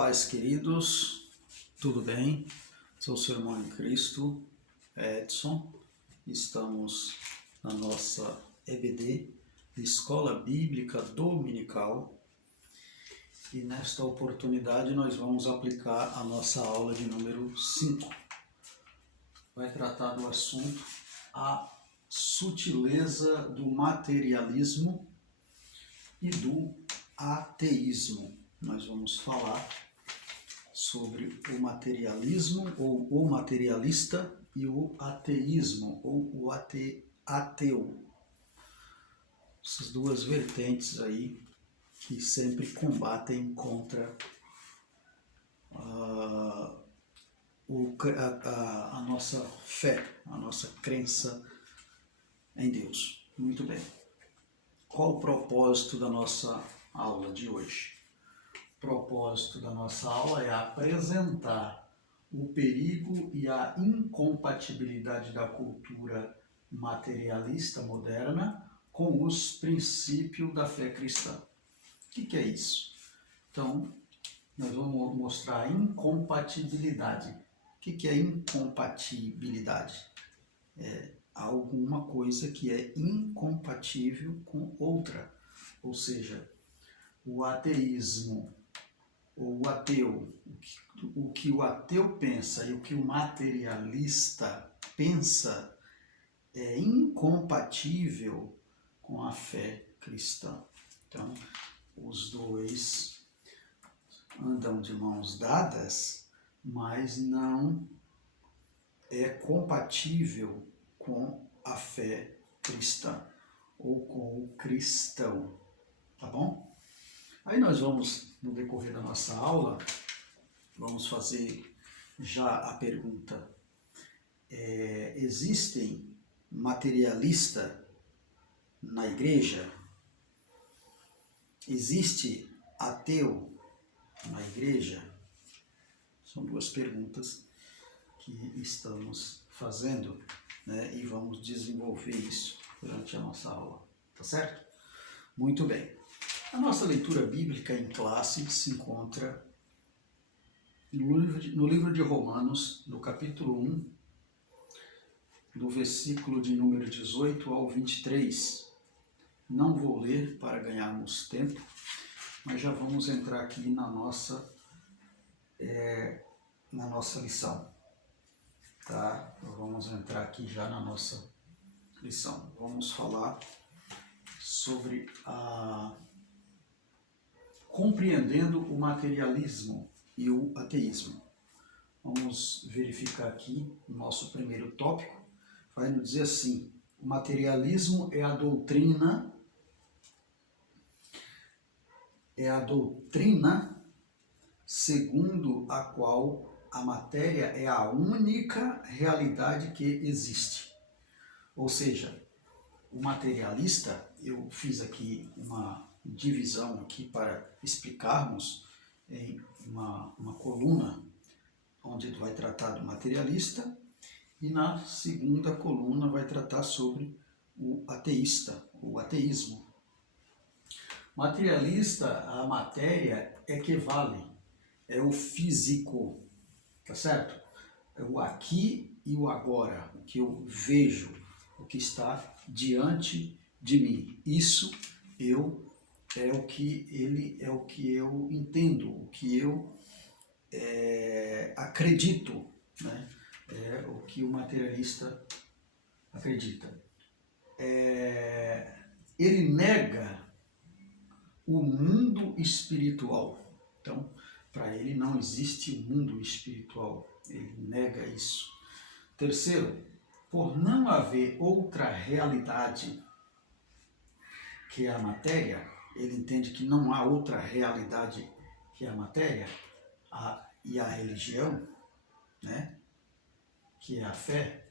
Paz, queridos, tudo bem? Sou o seu irmão em Cristo, Edson. Estamos na nossa EBD, Escola Bíblica Dominical, e nesta oportunidade nós vamos aplicar a nossa aula de número 5. Vai tratar do assunto a sutileza do materialismo e do ateísmo. Nós vamos falar sobre o materialismo ou o materialista e o ateísmo ou o ateu. Essas duas vertentes aí que sempre combatem contra a nossa fé, a nossa crença em Deus. Muito bem. Qual o propósito da nossa aula de hoje? O propósito da nossa aula é apresentar o perigo e a incompatibilidade da cultura materialista moderna com os princípios da fé cristã. O que é isso? Então, nós vamos mostrar a incompatibilidade. O que é incompatibilidade? É alguma coisa que é incompatível com outra. Ou seja, o ateísmo ou o ateu, o que o ateu pensa e o que o materialista pensa é incompatível com a fé cristã. Então, os dois andam de mãos dadas, mas não é compatível com a fé cristã ou com o cristão, tá bom? Aí nós vamos, no decorrer da nossa aula, vamos fazer já a pergunta: existem materialistas na igreja? Existe ateu na igreja? São duas perguntas que estamos fazendo, né, e vamos desenvolver isso durante a nossa aula, tá certo? Muito bem. A nossa leitura bíblica em classe se encontra no livro de Romanos, no capítulo 1, do versículo de número 18 ao 23. Não vou ler para ganharmos tempo, mas já vamos entrar aqui na nossa lição. Tá? Vamos entrar aqui já na nossa lição. Vamos falar sobre compreendendo o materialismo e o ateísmo. Vamos verificar aqui o nosso primeiro tópico. Vai nos dizer assim: o materialismo é a doutrina segundo a qual a matéria é a única realidade que existe. Ou seja, o materialista, eu fiz aqui uma divisão aqui para explicarmos em uma coluna onde vai tratar do materialista, e na segunda coluna vai tratar sobre o ateísta, o ateísmo. Materialista, a matéria equivale, é o físico, tá certo? É o aqui e o agora, o que eu vejo, o que está diante de mim. Isso é o que eu entendo, o que eu acredito, né? É o que o materialista acredita. Ele nega o mundo espiritual. Então, para ele não existe o mundo espiritual. Ele nega isso. Terceiro, por não haver outra realidade que a matéria, ele entende que não há outra realidade que a matéria e a religião, né, que é a fé,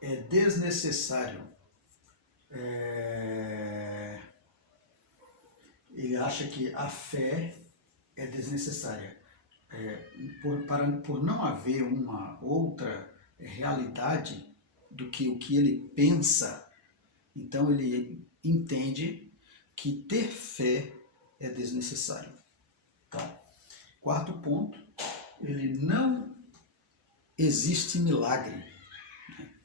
é desnecessário. Ele acha que a fé é desnecessária. Por não haver uma outra realidade do que o que ele pensa, então ele entende que ter fé é desnecessário. Tá? Quarto ponto, ele não existe milagre.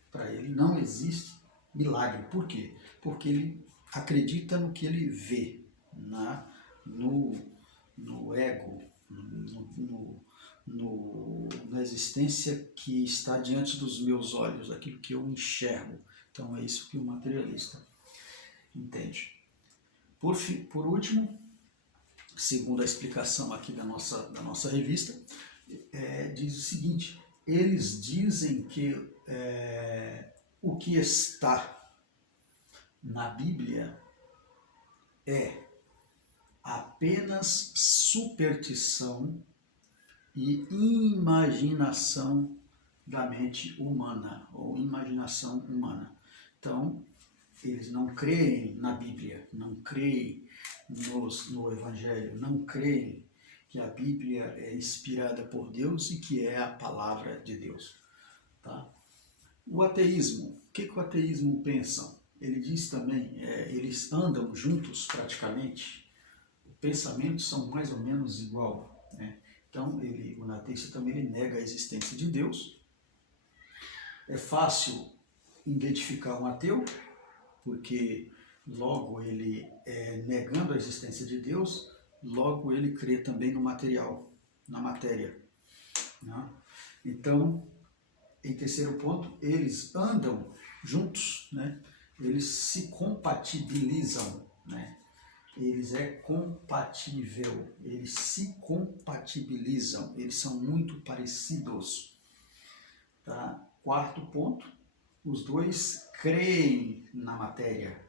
Para ele não existe milagre. Por quê? Porque ele acredita no que ele vê, no ego, na existência que está diante dos meus olhos, aquilo que eu enxergo. Então é isso que o materialista entende. Por último, segundo a explicação aqui da nossa revista, diz o seguinte: eles dizem que o que está na Bíblia é apenas superstição e imaginação da mente humana, ou imaginação humana. Então, eles não creem na Bíblia, não creem no Evangelho, não creem que a Bíblia é inspirada por Deus e que é a palavra de Deus. Tá? O ateísmo, o que o ateísmo pensa? Ele diz também, eles andam juntos praticamente, os pensamentos são mais ou menos igual, né? Então, o ateísta também ele nega a existência de Deus. É fácil identificar um ateu, porque logo ele, negando a existência de Deus, logo ele crê também no material, na matéria. Né? Então, em terceiro ponto, eles andam juntos, né? Eles se compatibilizam, né? Eles compatível, eles se compatibilizam, eles são muito parecidos. Tá? Quarto ponto, os dois creem na matéria,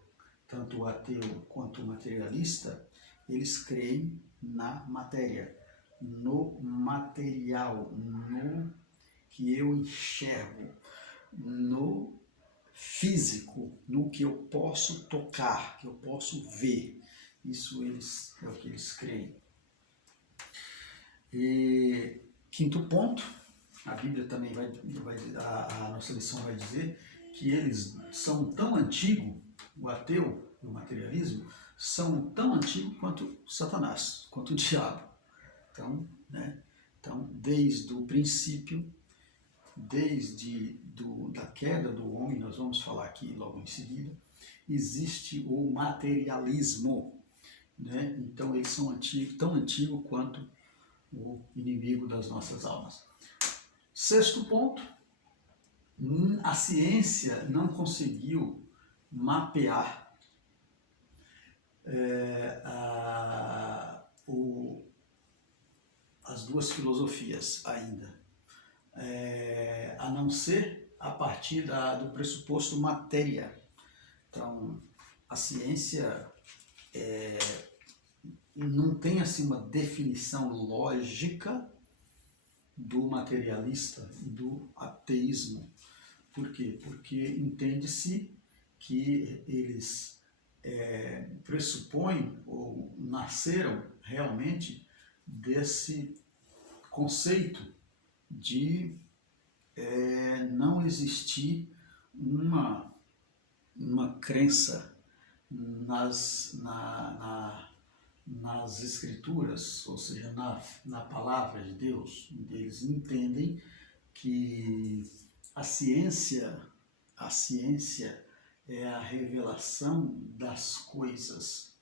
tanto o ateu quanto o materialista, eles creem na matéria, no material, no que eu enxergo, no físico, no que eu posso tocar, que eu posso ver. Isso é o que eles creem. E quinto ponto, a Bíblia também a nossa lição vai dizer que eles são tão antigos, o ateu e o materialismo, são tão antigos quanto Satanás, quanto o diabo. Então, desde o princípio, da queda do homem, nós vamos falar aqui logo em seguida, existe o materialismo. Né? Então eles são tão antigos quanto o inimigo das nossas almas. Sexto ponto, a ciência não conseguiu mapear as duas filosofias ainda, a não ser a partir do pressuposto matéria. Então, a ciência não tem assim uma definição lógica do materialista e do ateísmo. Por quê? Porque entende-se que eles pressupõem ou nasceram realmente desse conceito de não existir uma crença nas escrituras, ou seja, na palavra de Deus. Eles entendem que a ciência é a revelação das coisas.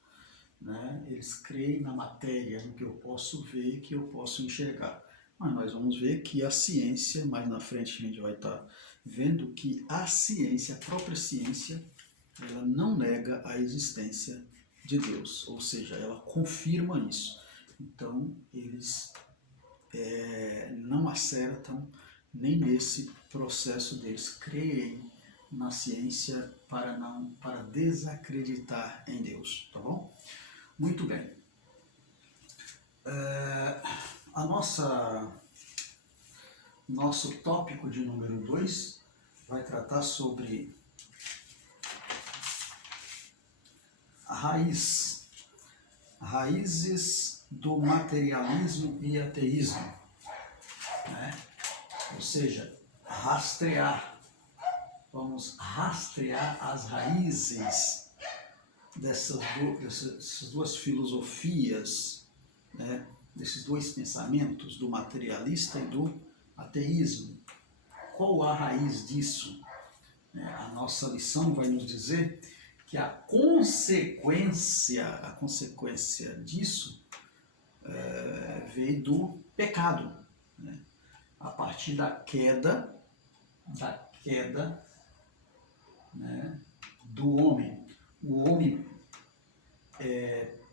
Né? Eles creem na matéria, no que eu posso ver, que eu posso enxergar. Mas nós vamos ver que a ciência, mais na frente a gente vai estar vendo que a ciência, a própria ciência, ela não nega a existência de Deus, ou seja, ela confirma isso. Então, eles não acertam nem nesse processo deles creem na ciência para desacreditar em Deus, tá bom? Muito bem. Nosso tópico de número 2 vai tratar sobre raízes do materialismo e ateísmo, né? Ou seja, vamos rastrear as raízes dessas duas filosofias, né? desses dois pensamentos, do materialista e do ateísmo. Qual a raiz disso? A nossa lição vai nos dizer que a consequência disso veio do pecado, né? A partir da queda, né, do homem. O homem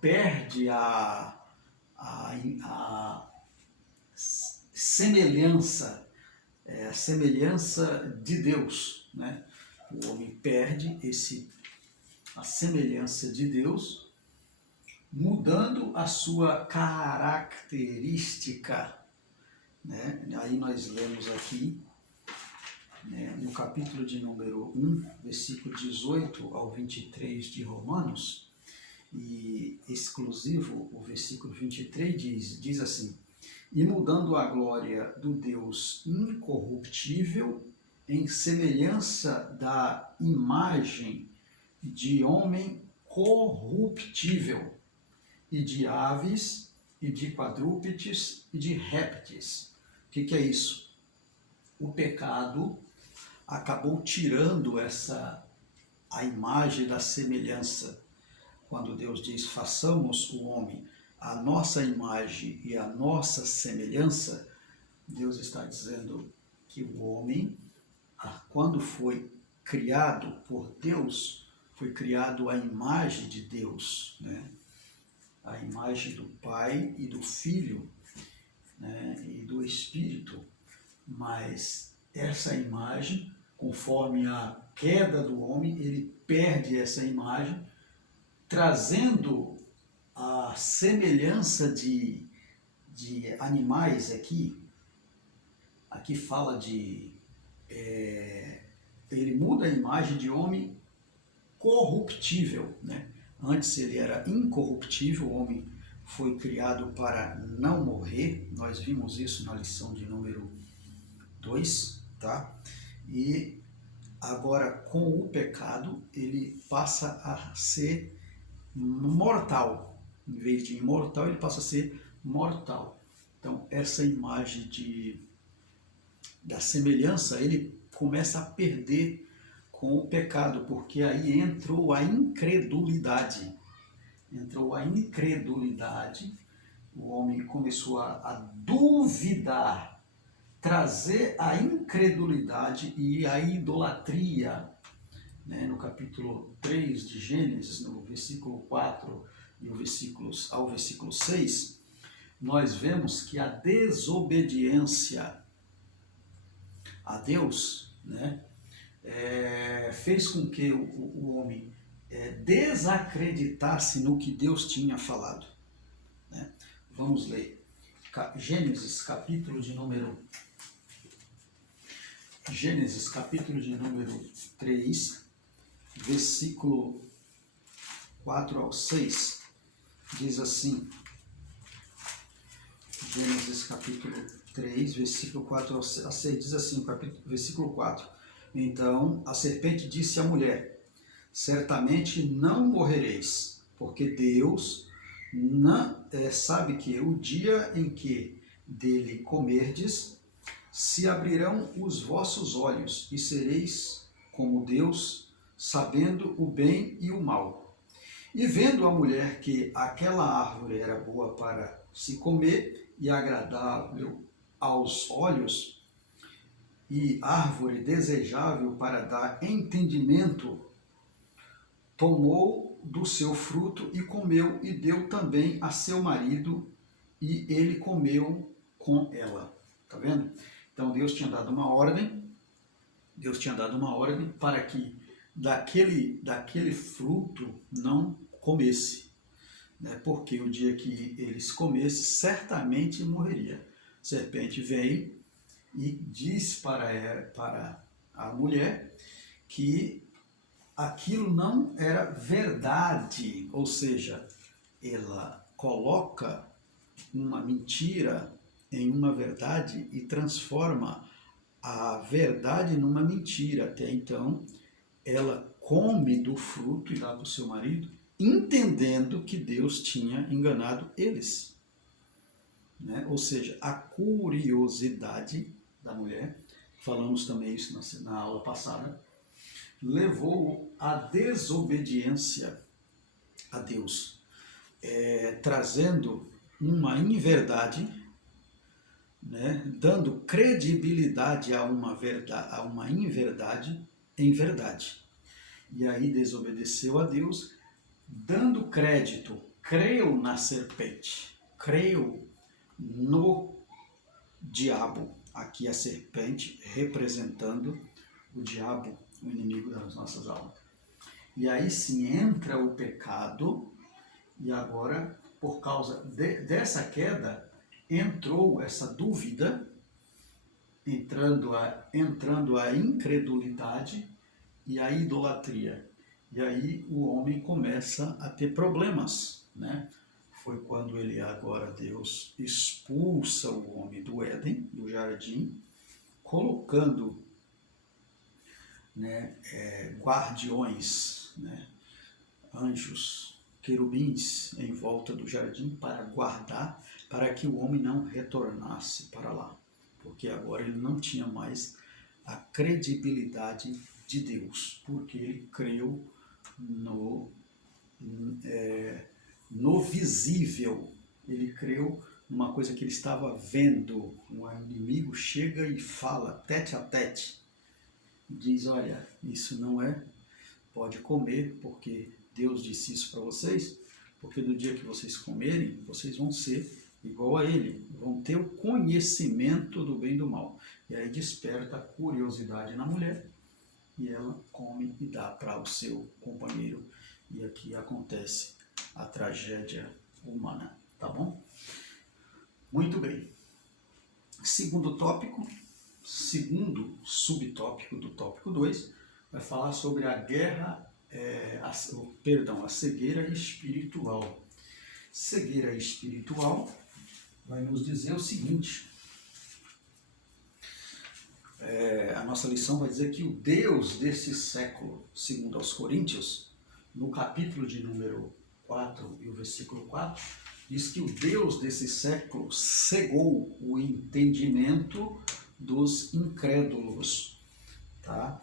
perde a semelhança, a semelhança de Deus, né? O homem perde a semelhança de Deus, mudando a sua característica, né? Aí nós lemos aqui, né, no capítulo de número 1, versículo 18 ao 23 de Romanos, e exclusivo o versículo 23 diz assim: e mudando a glória do Deus incorruptível em semelhança da imagem de homem corruptível, e de aves, e de quadrúpedes, e de répteis. O que é isso? O pecado acabou tirando a imagem da semelhança. Quando Deus diz, façamos o homem a nossa imagem e a nossa semelhança, Deus está dizendo que o homem, quando foi criado por Deus, foi criado à imagem de Deus, né? A imagem do Pai e do Filho, né? E do Espírito. Mas essa imagem, conforme a queda do homem, ele perde essa imagem, trazendo a semelhança de animais aqui fala ele muda a imagem de homem corruptível, né? Antes ele era incorruptível, o homem foi criado para não morrer, nós vimos isso na lição de número 2, tá? E agora com o pecado ele passa a ser mortal. Em vez de imortal, ele passa a ser mortal. Então, essa imagem da semelhança, ele começa a perder com o pecado, porque aí entrou a incredulidade. O homem começou a duvidar, trazer a incredulidade e a idolatria, né? No capítulo 3 de Gênesis, no versículo 4 e ao versículo 6, nós vemos que a desobediência a Deus, né, fez com que o homem desacreditasse no que Deus tinha falado, né? Vamos ler Gênesis capítulo de número 3, versículo 4 ao 6, diz assim, Gênesis capítulo 3, versículo 4 ao 6, diz assim, versículo 4, então a serpente disse à mulher, certamente não morrereis, porque Deus não, sabe que o dia em que dele comerdes, se abrirão os vossos olhos e sereis como Deus, sabendo o bem e o mal. E vendo a mulher que aquela árvore era boa para se comer e agradável aos olhos, e árvore desejável para dar entendimento, tomou do seu fruto e comeu, e deu também a seu marido, e ele comeu com ela. Tá vendo? Então Deus tinha dado uma ordem para que daquele fruto não comesse, né? Porque o dia que eles comessem, certamente morreria. A serpente veio e disse para a mulher que aquilo não era verdade, ou seja, ela coloca uma mentira em uma verdade e transforma a verdade numa mentira. Até então, ela come do fruto e dá para o seu marido, entendendo que Deus tinha enganado eles. né? Ou seja, a curiosidade da mulher, falamos também isso na aula passada, levou à desobediência a Deus, trazendo uma inverdade, né? Dando credibilidade a uma inverdade em verdade. E aí desobedeceu a Deus, dando crédito, creu na serpente, creu no diabo, aqui a serpente representando o diabo, o inimigo das nossas almas. E aí sim entra o pecado, e agora, por causa dessa queda, entrou essa dúvida, entrando a incredulidade e a idolatria. E aí o homem começa a ter problemas, né? Foi quando Deus expulsa o homem do Éden, do jardim, colocando, né, guardiões, né, anjos, querubins em volta do jardim para guardar, para que o homem não retornasse para lá, porque agora ele não tinha mais a credibilidade de Deus, porque ele creu no visível, ele creu numa coisa que ele estava vendo. O inimigo chega e fala tete a tete, diz: olha, isso não pode comer, porque Deus disse isso para vocês, porque no dia que vocês comerem, vocês vão ser igual a ele, vão ter o conhecimento do bem e do mal. E aí desperta a curiosidade na mulher, e ela come e dá para o seu companheiro. E aqui acontece a tragédia humana, tá bom? Muito bem. Segundo tópico, segundo subtópico do tópico 2, vai falar sobre a guerra, a cegueira espiritual. Cegueira espiritual vai nos dizer o seguinte, a nossa lição vai dizer que o Deus desse século, segundo aos Coríntios, no capítulo de número 4 e o versículo 4, diz que o Deus desse século cegou o entendimento dos incrédulos, tá?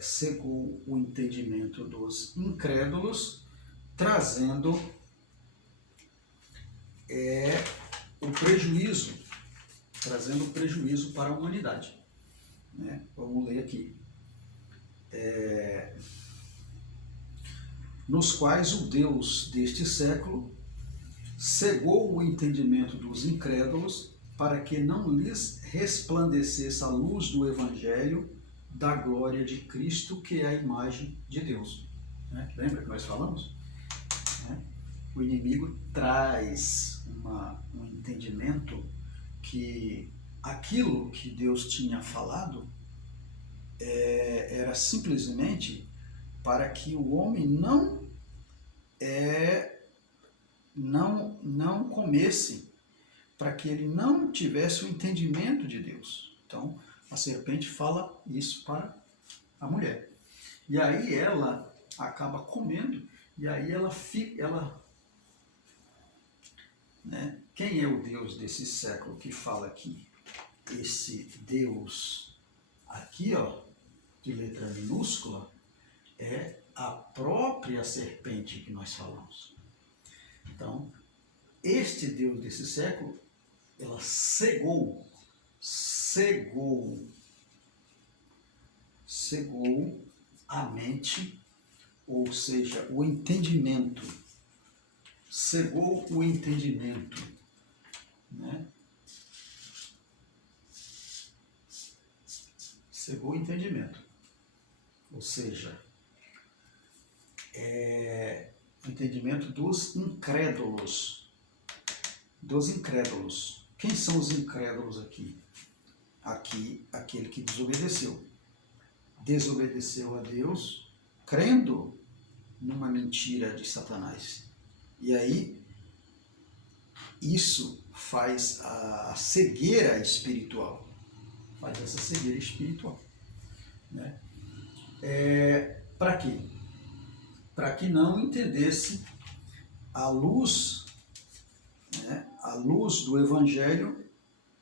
Cegou o entendimento dos incrédulos, trazendo o prejuízo, para a humanidade, né? Vamos ler aqui. Nos quais o Deus deste século cegou o entendimento dos incrédulos, para que não lhes resplandecesse a luz do Evangelho da glória de Cristo, que é a imagem de Deus. Né? Lembra que nós falamos? O inimigo traz um entendimento que aquilo que Deus tinha falado era simplesmente para que o homem não comesse, para que ele não tivesse o entendimento de Deus. Então, a serpente fala isso para a mulher. E aí ela acaba comendo, e aí ela né? Quem é o Deus desse século que fala aqui? Esse Deus aqui, ó, de letra minúscula, é a própria serpente que nós falamos. Então, este Deus desse século, ela cegou a mente, ou seja, o entendimento. Cegou o entendimento, né? Cegou o entendimento, ou seja, o entendimento dos incrédulos. Quem são os incrédulos aqui? Aqui, aquele que desobedeceu. Desobedeceu a Deus, crendo numa mentira de Satanás. E aí, isso faz a cegueira espiritual. Faz essa cegueira espiritual. Né? Para quê? Para que não entendesse a luz né, à luz do Evangelho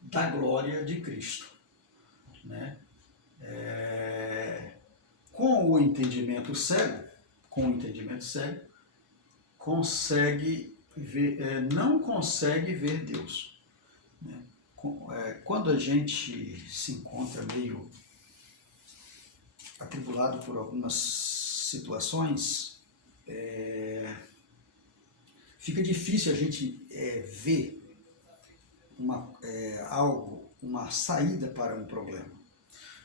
da glória de Cristo. Né? Com o entendimento cego, consegue ver, não consegue ver Deus. Né? Quando a gente se encontra meio atribulado por algumas situações, fica difícil a gente ver uma saída para um problema.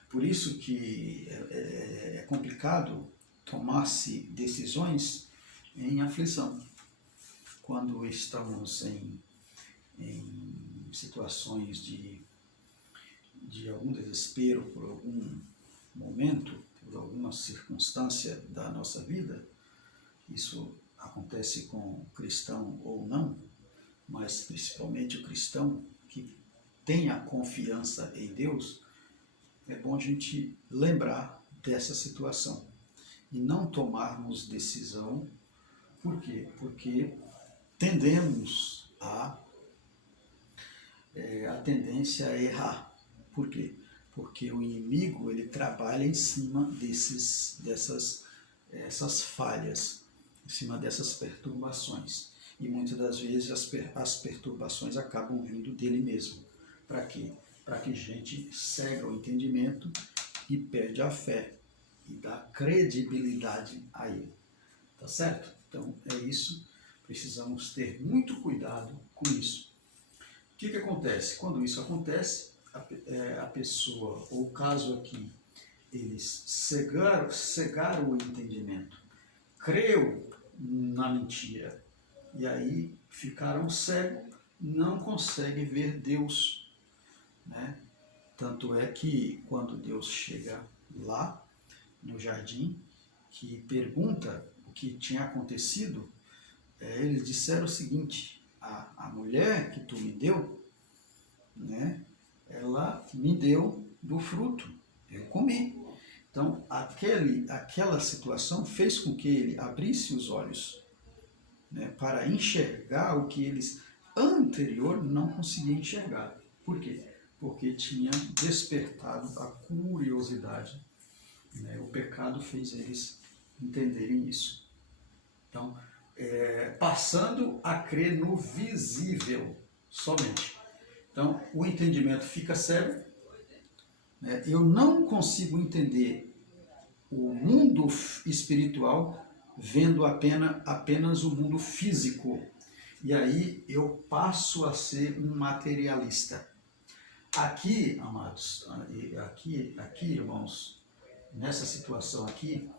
Por isso que é complicado tomar-se decisões em aflição. Quando estamos em situações de algum desespero por algum momento, por alguma circunstância da nossa vida, isso acontece com o cristão ou não, mas principalmente o cristão que tem a confiança em Deus, é bom a gente lembrar dessa situação e não tomarmos decisão. Por quê? Porque tendemos a tendência a errar. Por quê? Porque o inimigo ele trabalha em cima dessas falhas, em cima dessas perturbações. E muitas das vezes as perturbações acabam vindo dele mesmo. Para quê? Para que a gente cega o entendimento e perde a fé e dá credibilidade a ele. Tá certo? Então é isso. Precisamos ter muito cuidado com isso. O que acontece? Quando isso acontece, a pessoa, ou o caso aqui, eles cegaram o entendimento, creu na mentira, e aí ficaram cegos, não conseguem ver Deus. Né? Tanto é que quando Deus chega lá no jardim, que pergunta o que tinha acontecido, eles disseram o seguinte: a mulher que tu me deu, né, ela me deu do fruto, eu comi. Então, aquela situação fez com que ele abrisse os olhos, né, para enxergar o que eles anterior não conseguiam enxergar. Por quê? Porque tinha despertado a curiosidade. Né? O pecado fez eles entenderem isso. Então, passando a crer no visível somente. Então, o entendimento fica cego. Né? Eu não consigo entender o mundo espiritual vendo apenas o mundo físico. E aí eu passo a ser um materialista. Aqui, amados, aqui, irmãos, nessa situação aqui,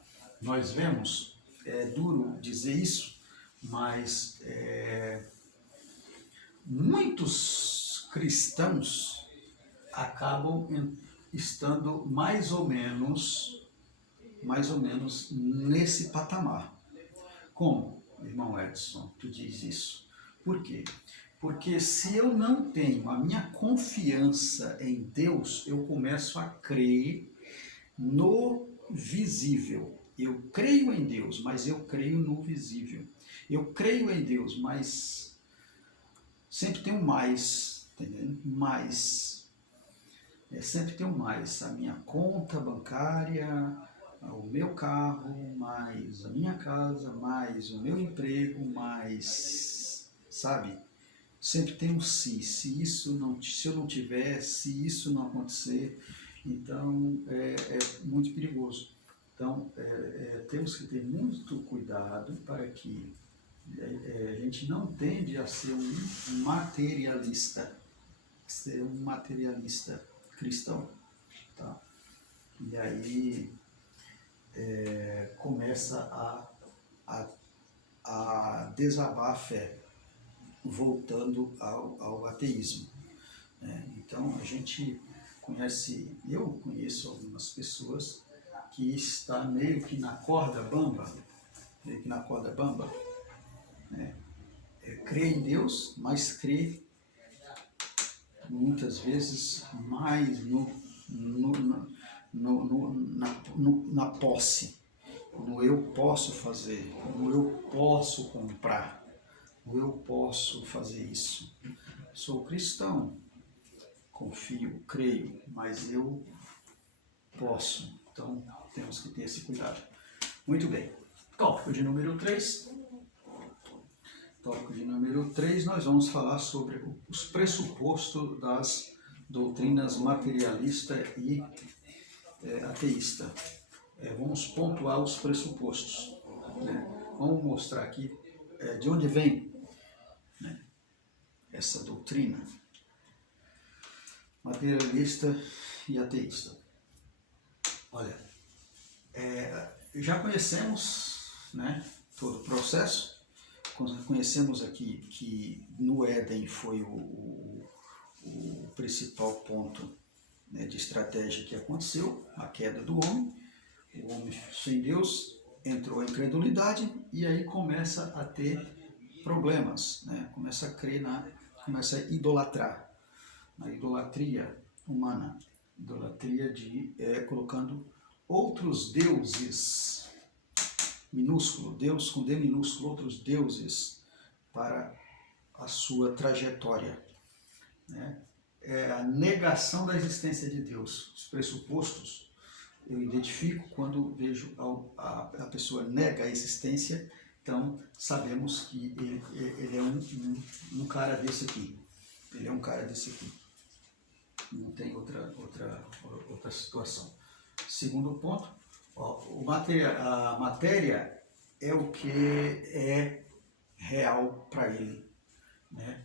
nós vemos, é duro dizer isso, mas muitos cristãos acabam estando mais ou menos nesse patamar. Como, irmão Edson, tu diz isso? Por quê? Porque se eu não tenho a minha confiança em Deus, eu começo a crer no visível. Eu creio em Deus, mas eu creio no visível. Eu creio em Deus, mas sempre tem um mais, entendeu? Mais. Sempre tem um mais. A minha conta bancária, o meu carro, mais a minha casa, mais o meu emprego, mais, sabe? Sempre tem um se eu não tiver, se isso não acontecer, então é muito perigoso. Então temos que ter muito cuidado para que a gente não tende a ser um materialista cristão. Tá? E aí começa a desabar a fé, voltando ao ateísmo. Né? Então eu conheço algumas pessoas que estão meio que na corda bamba, né? Crê em Deus, mas crê muitas vezes mais na posse, no eu posso fazer, no eu posso comprar. o eu posso fazer isso. Sou cristão, confio, creio, mas eu posso. Então, temos que ter esse cuidado. Muito bem. Tópico de número 3. Tópico de número 3, nós vamos falar sobre os pressupostos das doutrinas materialista e ateísta. Vamos pontuar os pressupostos. Né? Vamos mostrar aqui de onde vem, né, essa doutrina materialista e ateísta. Olha, já conhecemos, né, todo o processo. Conhecemos aqui que no Éden foi o principal ponto, né, de estratégia que aconteceu, a queda do homem. O homem sem Deus entrou em incredulidade e aí começa a ter problemas, né? Começa a crer começa a idolatrar, na idolatria humana, idolatria de colocando outros deuses, minúsculo, Deus com D minúsculo, outros deuses para a sua trajetória, né? A negação da existência de Deus. Os pressupostos eu identifico quando vejo a pessoa nega a existência, então sabemos que ele é um cara desse aqui. Ele é um cara desse aqui. Não tem outra situação. Segundo ponto, a matéria é o que é real para ele, né?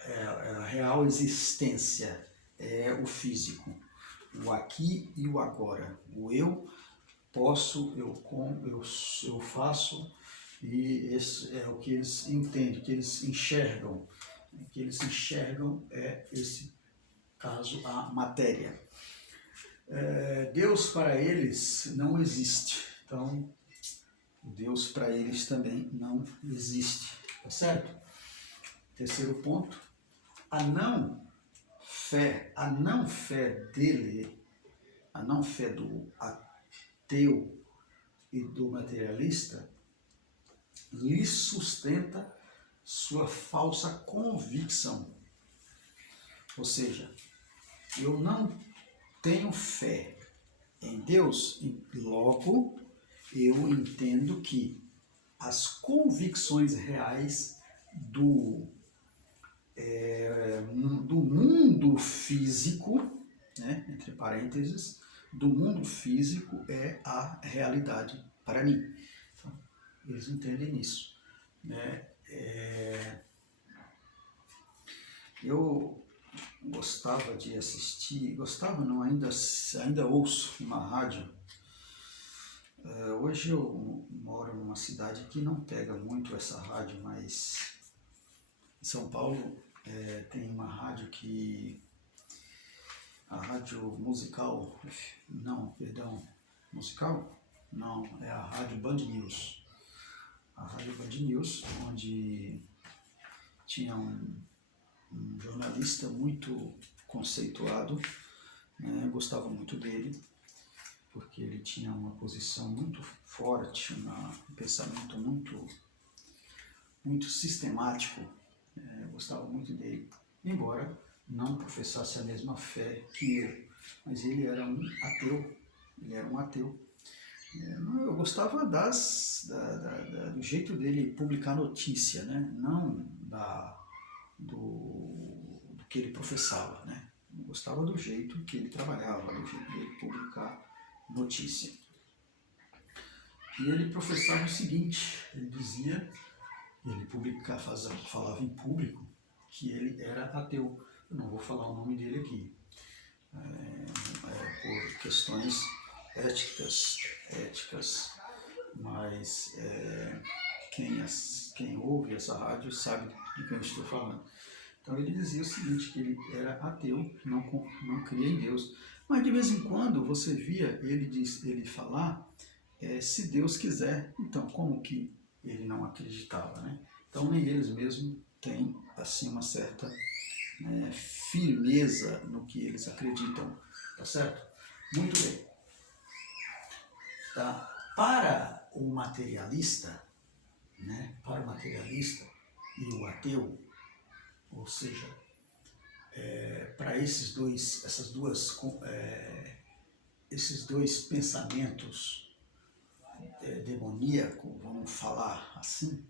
É a real existência, é o físico, o aqui e o agora. O eu posso, eu faço, e esse é o que eles entendem, que eles enxergam. O que eles enxergam é esse caso, a matéria. Deus para eles não existe. Então, Deus para eles também não existe. Tá certo? Terceiro ponto, a não fé dele, a não fé do ateu e do materialista, lhe sustenta sua falsa convicção. Ou seja, eu não tenho fé em Deus, logo eu entendo que as convicções reais do mundo físico, né, entre parênteses, do mundo físico é a realidade para mim. Então, eles entendem isso, né? Eu gostava de assistir, gostava não, ainda ouço uma rádio. Hoje eu moro numa cidade que não pega muito essa rádio, mas em São Paulo tem uma rádio a rádio musical, não, perdão, musical? Não, é a rádio Band News. A rádio Band News, onde tinha um jornalista muito conceituado, né? Gostava muito dele, porque ele tinha uma posição muito forte, um pensamento muito sistemático. Gostava muito dele, embora não professasse a mesma fé que eu, mas ele era um ateu. Eu gostava do jeito dele publicar notícia, né? Não do que ele professava, né? Eu gostava do jeito que ele trabalhava, do jeito dele publicar notícia. E ele professava o seguinte, ele dizia, falava em público que ele era ateu. Eu não vou falar o nome dele aqui, por questões éticas, mas quem ouve essa rádio sabe de quem eu estou falando. Então ele dizia o seguinte, que ele era ateu, não cria em Deus, mas de vez em quando você via ele falar, se Deus quiser. Então como que ele não acreditava, né? Então nem eles mesmos têm assim uma certa firmeza no que eles acreditam, tá certo? Muito bem. Tá? Para o materialista, né? Para o materialista, e o ateu, ou seja, para esses dois pensamentos demoníacos, vamos falar assim,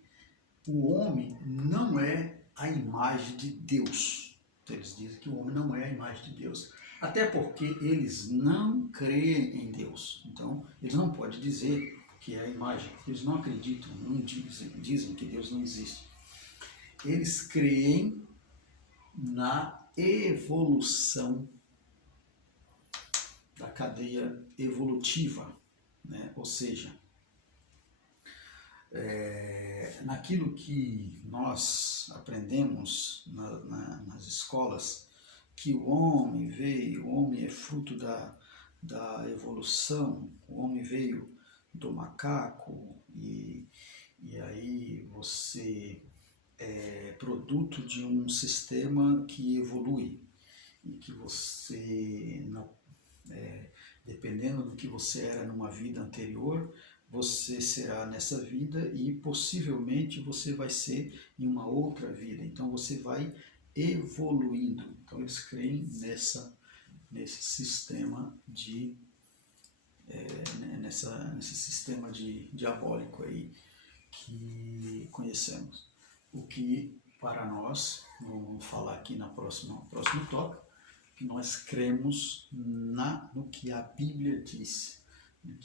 o homem não é a imagem de Deus. Então, eles dizem que o homem não é a imagem de Deus. Até porque eles não creem em Deus. Então, eles não podem dizer que é a imagem. Eles não acreditam, não dizem que Deus não existe. Eles creem na evolução da cadeia evolutiva, né? Ou seja, naquilo que nós aprendemos nas escolas, que o homem veio, o homem é fruto da evolução, o homem veio do macaco e aí você é produto de um sistema que evolui e que você, dependendo do que você era numa vida anterior, você será nessa vida e possivelmente você vai ser em uma outra vida. Então você vai evoluindo. Então eles creem nesse sistema nesse sistema diabólico aí que conhecemos. O que para nós, vamos falar aqui no próximo tópico, que nós cremos no que a Bíblia diz, no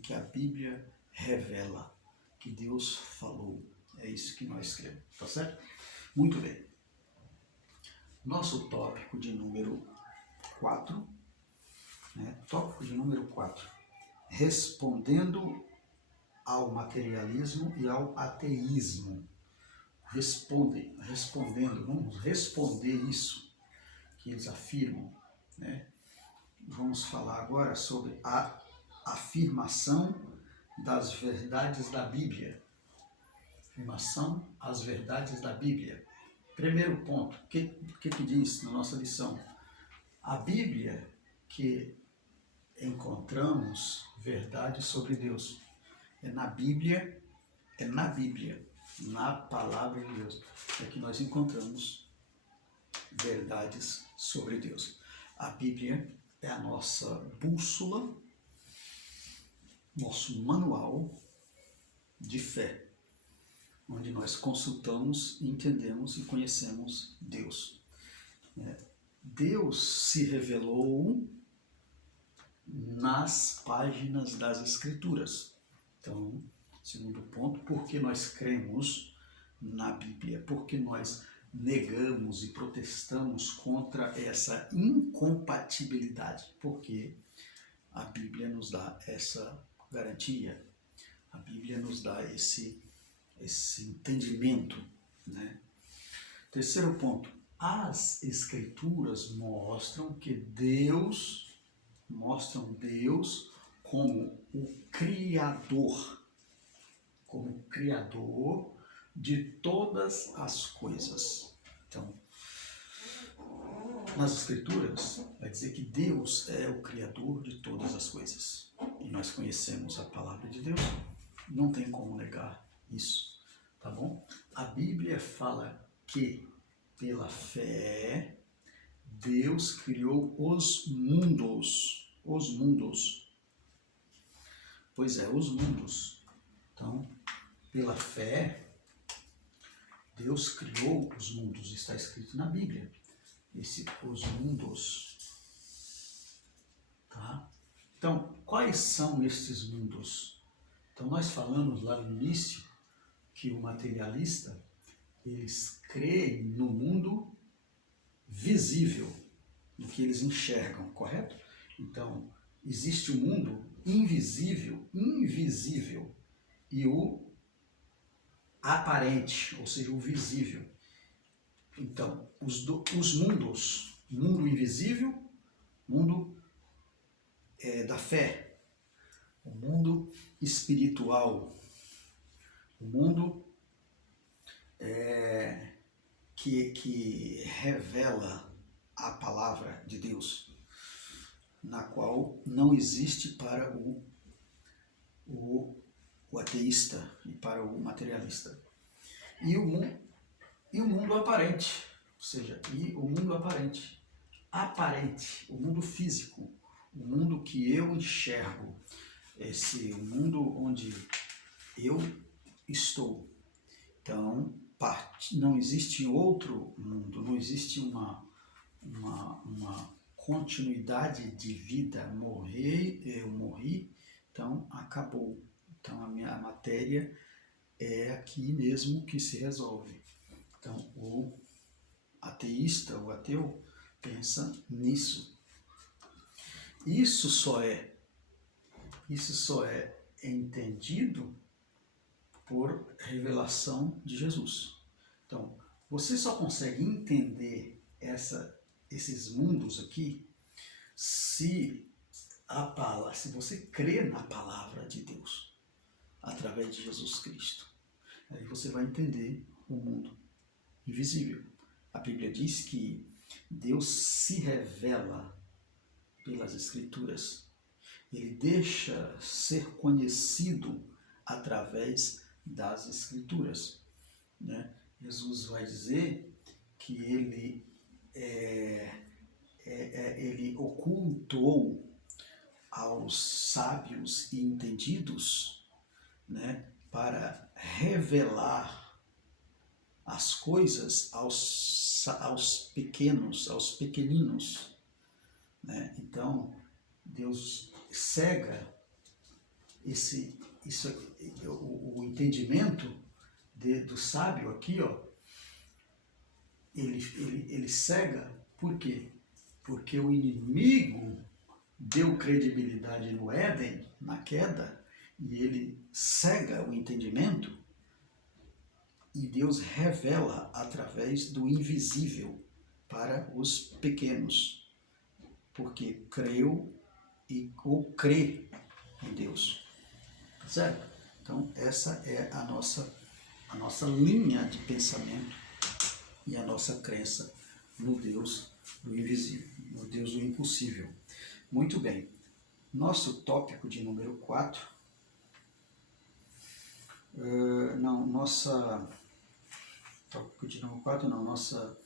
que a Bíblia revela, que Deus falou. É isso que nós cremos, tá certo? Muito bem. Nosso tópico de número 4, tópico de número 4, respondendo ao materialismo e ao ateísmo. Respondendo, vamos responder isso que eles afirmam, né? Vamos falar agora sobre a afirmação das verdades da Bíblia. Afirmação às verdades da Bíblia. Primeiro ponto, o que diz na nossa lição? A Bíblia que encontramos verdades sobre Deus. É na Bíblia, na palavra de Deus, é que nós encontramos verdades sobre Deus. A Bíblia é a nossa bússola, nosso manual de fé, onde nós consultamos, entendemos e conhecemos Deus. Deus se revelou nas páginas das Escrituras. Então, segundo ponto, porque nós cremos na Bíblia, porque nós negamos e protestamos contra essa incompatibilidade, porque a Bíblia nos dá essa garantia, a Bíblia nos dá esse entendimento, né? Terceiro ponto, as Escrituras mostram Deus como o Criador de todas as coisas. Então, nas Escrituras, vai dizer que Deus é o Criador de todas as coisas. E nós conhecemos a palavra de Deus, não tem como negar isso, tá bom? A Bíblia fala que, pela fé, Deus criou os mundos. Pois é, os mundos. Então, pela fé, Deus criou os mundos, está escrito na Bíblia. Os mundos. Tá? Então, quais são esses mundos? Então, nós falamos lá no início que o materialista, eles creem no mundo visível, no que eles enxergam, correto? Então, existe o mundo invisível, e o aparente, ou seja, o visível. Então, os mundos, mundo invisível, mundo da fé, o mundo espiritual, o mundo que revela a palavra de Deus, na qual não existe para o ateísta e para o materialista. E o mundo aparente, ou seja, o mundo aparente, o mundo físico, o mundo que eu enxergo, o mundo onde eu estou. Então, não existe outro mundo, não existe uma continuidade de vida. Eu morri, então acabou. Então a matéria é aqui mesmo que se resolve. Então o ateísta, o ateu, pensa nisso. Isso só é entendido por revelação de Jesus. Então, você só consegue entender esses mundos aqui se você crê na palavra de Deus, através de Jesus Cristo. Aí você vai entender o mundo invisível. A Bíblia diz que Deus se revela pelas Escrituras. Ele deixa ser conhecido através das Escrituras. Né? Jesus vai dizer que ele ocultou aos sábios e entendidos, né, para revelar as coisas aos pequenos, aos pequeninos. Né? Então, Deus cega o entendimento do sábio aqui, ó, ele cega. Por quê? Porque o inimigo deu credibilidade no Éden, na queda, e ele cega o entendimento, e Deus revela através do invisível para os pequenos, porque creu ou crê em Deus. Certo? Então, essa é a nossa linha de pensamento e a nossa crença no Deus do invisível, no Deus do impossível. Muito bem. Nosso tópico de número 4, tópico de número 4 não, nossa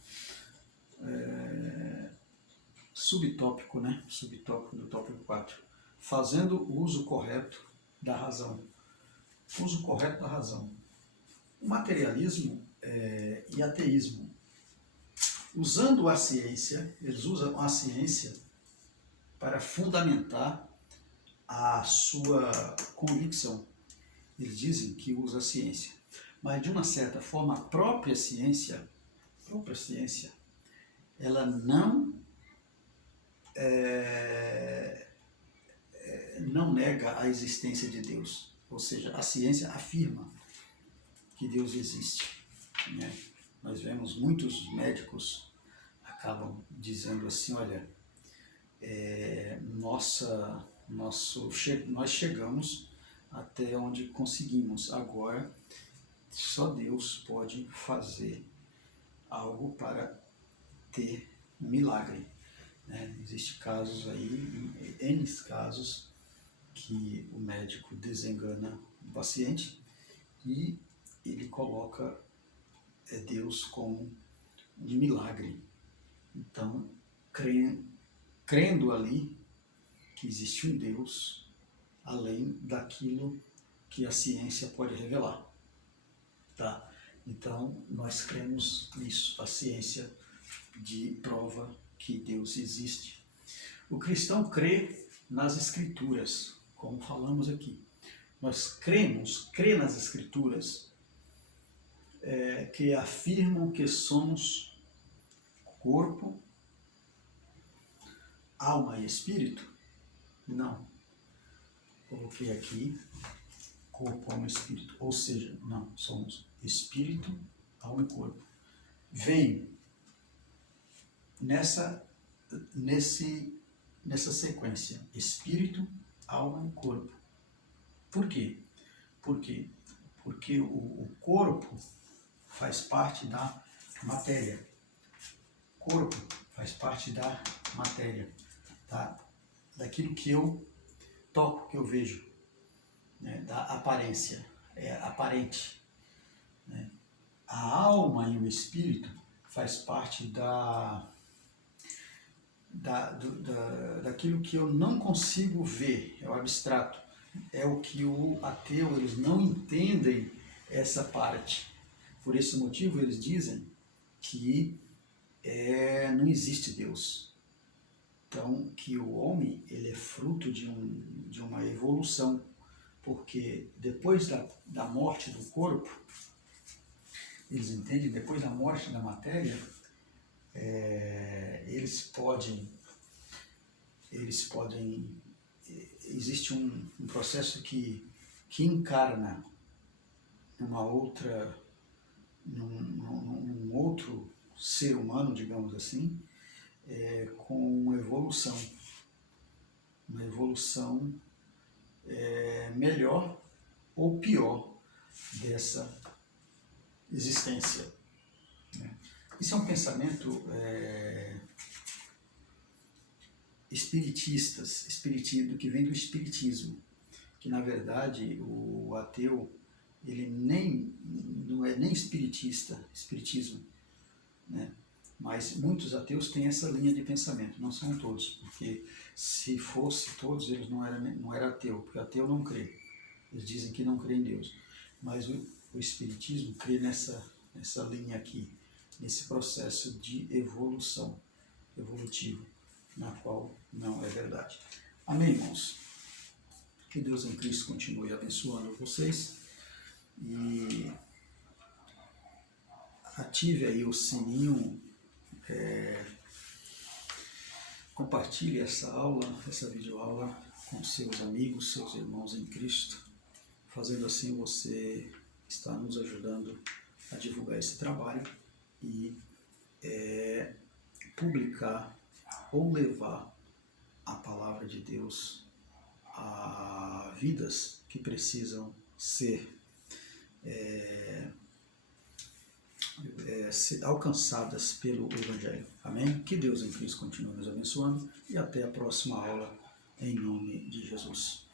subtópico, né? Subtópico do tópico 4. Fazendo o uso correto da razão. Uso correto da razão. O materialismo e ateísmo. Usando a ciência, eles usam a ciência para fundamentar a sua convicção. Eles dizem que usa a ciência. Mas, de uma certa forma, a própria ciência, ela não nega a existência de Deus. Ou seja, a ciência afirma que Deus existe. Né? Nós vemos muitos médicos acabam dizendo assim, olha, nós chegamos até onde conseguimos. Agora, só Deus pode fazer algo para ter um milagre. Né? Existem casos aí, N casos, que o médico desengana o paciente e ele coloca Deus como um milagre. Então, crendo ali que existe um Deus além daquilo que a ciência pode revelar. Tá? Então, nós cremos nisso, a ciência prova que Deus existe. O cristão crê nas Escrituras, como falamos aqui. Nós crê nas Escrituras que afirmam que somos corpo, alma e espírito? Não. Coloquei aqui corpo, alma e espírito. Ou seja, não, somos espírito, alma e corpo. Vem nessa sequência, espírito, alma e corpo. Por quê? Porque o corpo faz parte da matéria. Corpo faz parte da matéria, tá? Daquilo que eu toco, que eu vejo, né? Da aparência, é aparente. Né? a alma e o espírito faz parte daquilo que eu não consigo ver, é o abstrato. É o que o ateu, eles não entendem essa parte. Por esse motivo eles dizem que não existe Deus. Então, que o homem ele é fruto de uma evolução, porque depois da morte do corpo, eles entendem, depois da morte da matéria, eles podem, existe um processo que encarna num outro ser humano, digamos assim, com uma evolução melhor ou pior dessa existência. Isso é um pensamento espiritista, que vem do espiritismo, que na verdade o ateu ele não é nem espiritismo, né? Mas muitos ateus têm essa linha de pensamento, não são todos, porque se fosse todos eles não era ateu, porque ateu não crê, eles dizem que não crê em Deus, mas o espiritismo crê nessa linha aqui, nesse processo de evolutivo, na qual não é verdade. Amém, irmãos? Que Deus em Cristo continue abençoando vocês e ative aí o sininho, compartilhe essa aula, essa videoaula com seus amigos, seus irmãos em Cristo. Fazendo assim você está nos ajudando a divulgar esse trabalho e publicar ou levar a palavra de Deus a vidas que precisam ser alcançadas pelo Evangelho. Amém? Que Deus em Cristo continue nos abençoando e até a próxima aula, em nome de Jesus.